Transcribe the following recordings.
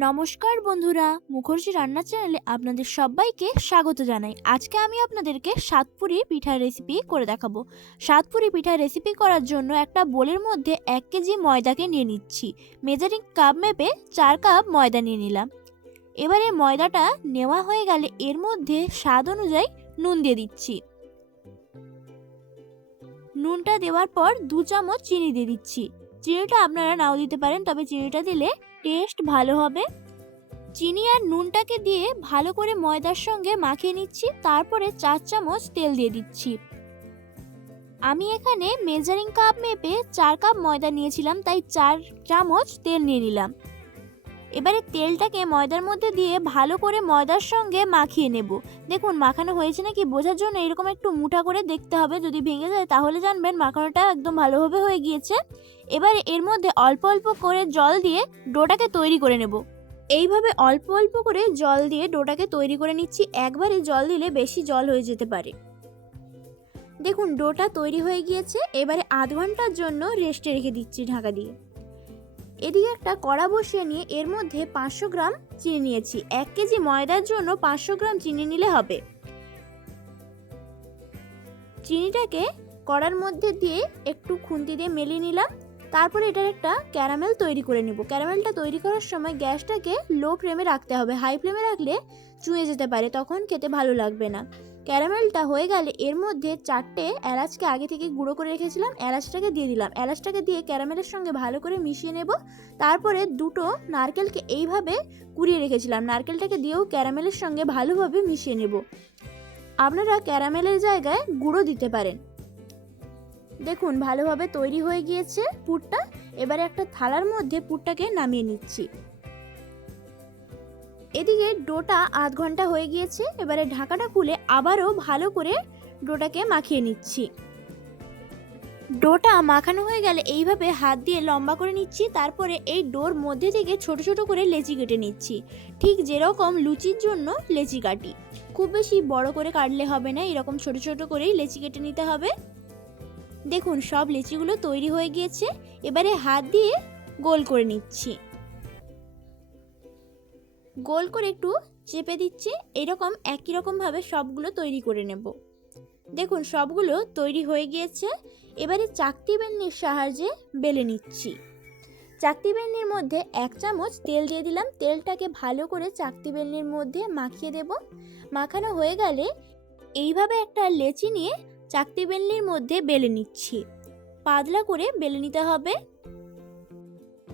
নমস্কার বন্ধুরা, মুখর্জি রান্না চ্যানেলে আপনাদের সবাইকে স্বাগত জানাই। আজকে আমি আপনাদেরকে সাতপুরি পিঠার রেসিপি করে দেখাবো। সাতপুরি পিঠার রেসিপি করার জন্য একটা বোলের মধ্যে এক কেজি ময়দাকে নিয়ে নিচ্ছি। মেজারিং কাপ মেপে চার কাপ ময়দা নিয়ে নিলাম। এবারে ময়দাটা নেওয়া হয়ে গেলে এর মধ্যে স্বাদ অনুযায়ী নুন দিয়ে দিচ্ছি। নুনটা দেওয়ার পর দু চামচ চিনি দিয়ে দিচ্ছি। চিনিটা আপনারা নাও দিতে পারেন, তবে চিনিটা দিলে টেস্ট ভালো হবে। চিনি আর নুনটাকে দিয়ে ভালো করে ময়দার সঙ্গে মাখিয়ে নিচ্ছি, তারপরে চার চামচ তেল দিয়ে দিচ্ছি। আমি এখানে মেজারিং কাপ মেপে চার কাপ ময়দা নিয়েছিলাম, তাই চার চামচ তেল নিয়ে নিলাম। এবারে তেলটাকে ময়দার মধ্যে দিয়ে ভালো করে ময়দার সঙ্গে মাখিয়ে নেব। দেখুন, মাখানো হয়েছে নাকি? বোঝার জন্য এরকম একটু মুঠা করে দেখতে হবে। যদি ভেঙে যায় তাহলে জানবেন মাখানোটা একদম ভালোভাবে হয়ে গিয়েছে। এবারে এর মধ্যে অল্প অল্প করে জল দিয়ে ডোটাকে তৈরি করে নেব। এইভাবে অল্প অল্প করে জল দিয়ে ডোটাকে তৈরি করে নিচ্ছি। একবারে জল দিলে বেশি জল হয়ে যেতে পারে। দেখুন, ডোটা তৈরি হয়ে গিয়েছে। এবারে আধ ঘণ্টার জন্য রেস্টে রেখে দিচ্ছি ঢাকা দিয়ে। এদিকে একটা কড়া বসিয়ে নিয়ে এর মধ্যে পাঁচশো গ্রাম চিনি নিয়েছি। এক কেজি ময়দার জন্য পাঁচশো গ্রাম চিনি নিলে হবে। চিনিটাকে কড়ার মধ্যে দিয়ে একটু খুন্তি দিয়ে মেলিয়ে নিলাম। তারপরে এটার একটা ক্যারামেল তৈরি করে নেব। ক্যারামেলটা তৈরি করার সময় গ্যাসটাকে লো ফ্লেমে রাখতে হবে। হাই ফ্লেমে রাখলে চুঁয়ে যেতে পারে, তখন খেতে ভালো লাগবে না। ক্যারামেলটা হয়ে গেলে এর মধ্যে চারটে এলাচকে আগে থেকে গুঁড়ো করে রেখেছিলাম, এলাচটাকে দিয়ে দিলাম। এলাচটাকে দিয়ে ক্যারামেলের সঙ্গে ভালো করে মিশিয়ে নেব। তারপরে দুটো নারকেলকে এইভাবে কুড়িয়ে রেখেছিলাম। নারকেলটাকে দিয়েও ক্যারামেলের সঙ্গে ভালোভাবে মিশিয়ে নেব। আপনারা ক্যারামেলের জায়গায় গুঁড়ো দিতে পারেন। দেখুন, ভালোভাবে তৈরি হয়ে গিয়েছে পুরটা। এবারে একটা থালার মধ্যে পুরটাকে নামিয়ে নিচ্ছি। এদিকে ডোটা আধ ঘণ্টা হয়ে গিয়েছে, এবারে ঢাকাটা খুলে আবারও ভালো করে ডোটাকে মাখিয়ে নিচ্ছি। ডোটা মাখানো হয়ে গেলে এইভাবে হাত দিয়ে লম্বা করে নিচ্ছি, তারপরে এই ডোর মধ্যে থেকে ছোট ছোট করে লেচি কেটে নিচ্ছি। ঠিক যেরকম লুচির জন্য লেচি কাটি। খুব বেশি বড় করে কাটলে হবে না, এরকম ছোট ছোট করেই লেচি কেটে নিতে হবে। দেখুন সব লেচিগুলো তৈরি হয়ে গিয়েছে, এবারে হাত দিয়ে গোল করে নিচ্ছি। গোল করে একটু চেপে দিচ্ছে, এরকম একই রকমভাবে সবগুলো তৈরি করে নেব। দেখুন, সবগুলো তৈরি হয়ে গিয়েছে। এবারে চাকতি বেলনির সাহায্যে বেলে নিচ্ছি। চাকতি বেলনির মধ্যে এক চামচ তেল দিয়ে দিলাম। তেলটাকে ভালো করে চাকতি বেলনির মধ্যে মাখিয়ে দেব। মাখানো হয়ে গেলে এইভাবে একটা লেচি নিয়ে চাকতি বেলনির মধ্যে বেলে নিচ্ছি। পাতলা করে বেলে নিতে হবে।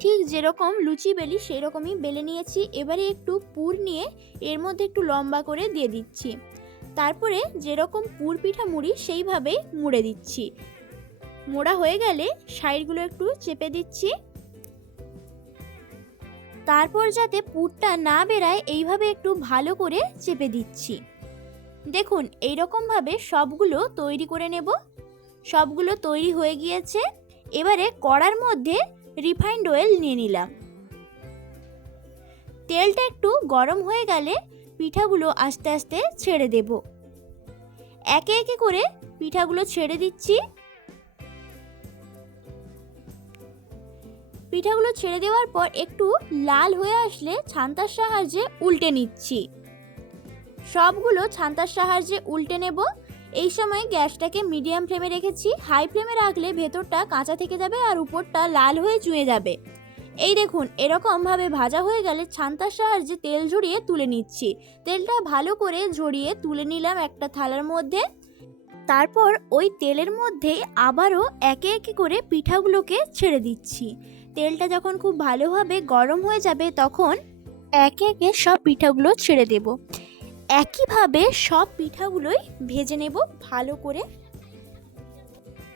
ঠিক যেরকম লুচি বেলি সেই রকমই বেলে নিয়েছি। এবারে একটু পুর নিয়ে এর মধ্যে একটু লম্বা করে দিয়ে দিচ্ছি। তারপরে যেরকম পুর পিঠা মুড়ি সেইভাবেই মুড়ে দিচ্ছি। মোড়া হয়ে গেলে সাইডগুলো একটু চেপে দিচ্ছি। তারপর যাতে পুরটা না বেরায় এইভাবে একটু ভালো করে চেপে দিচ্ছি। দেখুন, এইরকমভাবে সবগুলো তৈরি করে নেব। সবগুলো তৈরি হয়ে গিয়েছে। এবারে কড়ার মধ্যে রিফাইন্ড অয়েল নিয়ে নিলাম। তেলটা একটু গরম হয়ে গেলে পিঠাগুলো আস্তে আস্তে ছেড়ে দেব। একে একে করে পিঠাগুলো ছেড়ে দিচ্ছি। পিঠাগুলো ছেড়ে দেওয়ার পর একটু লাল হয়ে আসলে ছান্তার সাহায্যে উল্টে নিচ্ছি। সবগুলো ছান্তার সাহায্যে উল্টে নেব। এই সময় গ্যাসটাকে মিডিয়াম ফ্লেমে রেখেছি, হাই ফ্লেমে রাখলে ভেতরটা কাঁচা থেকে যাবে আর উপরটা লাল হয়ে চুঁয়ে যাবে। এই দেখুন, এরকমভাবে ভাজা হয়ে গেলে ছান্তার সাহায্যে তেল ঝরিয়ে তুলে নিচ্ছি। তেলটা ভালো করে ঝরিয়ে তুলে নিলাম একটা থালার মধ্যে। তারপর ওই তেলের মধ্যে আবারও একে একে করে পিঠাগুলোকে ছেড়ে দিচ্ছি। তেলটা যখন খুব ভালোভাবে গরম হয়ে যাবে তখন একে একে সব পিঠাগুলো ছেড়ে দেবো। একইভাবে সব পিঠাগুলোই ভেজে নেব ভালো করে।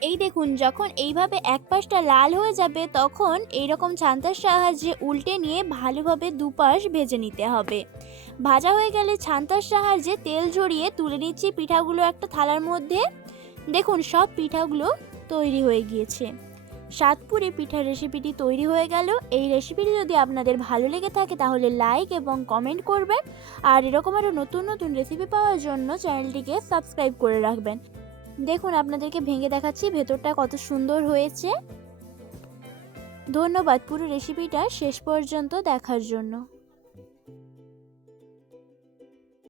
এই দেখুন, যখন এইভাবে এক পাশটা লাল হয়ে যাবে, তখন এইরকম ছান্তার সাহায্যে উল্টে নিয়ে ভালোভাবে দুপাশ ভেজে নিতে হবে। ভাজা হয়ে গেলে ছান্তার সাহায্যে তেল ঝরিয়ে তুলে নিচ্ছি পিঠাগুলো একটা থালার মধ্যে। দেখুন, সব পিঠাগুলো তৈরি হয়ে গিয়েছে। সাতপুরে পিঠার রেসিপিটি তৈরি হয়ে গেল। এই রেসিপিটি যদি আপনাদের ভালো লেগে থাকে তাহলে লাইক এবং কমেন্ট করবেন। আর এরকম আরও নতুন নতুন রেসিপি পাওয়ার জন্য চ্যানেলটিকে সাবস্ক্রাইব করে রাখবেন। দেখুন, আপনাদেরকে ভেঙে দেখাচ্ছি, ভেতরটা কত সুন্দর হয়েছে। ধন্যবাদ, পুরো রেসিপিটা শেষ পর্যন্ত দেখার জন্য।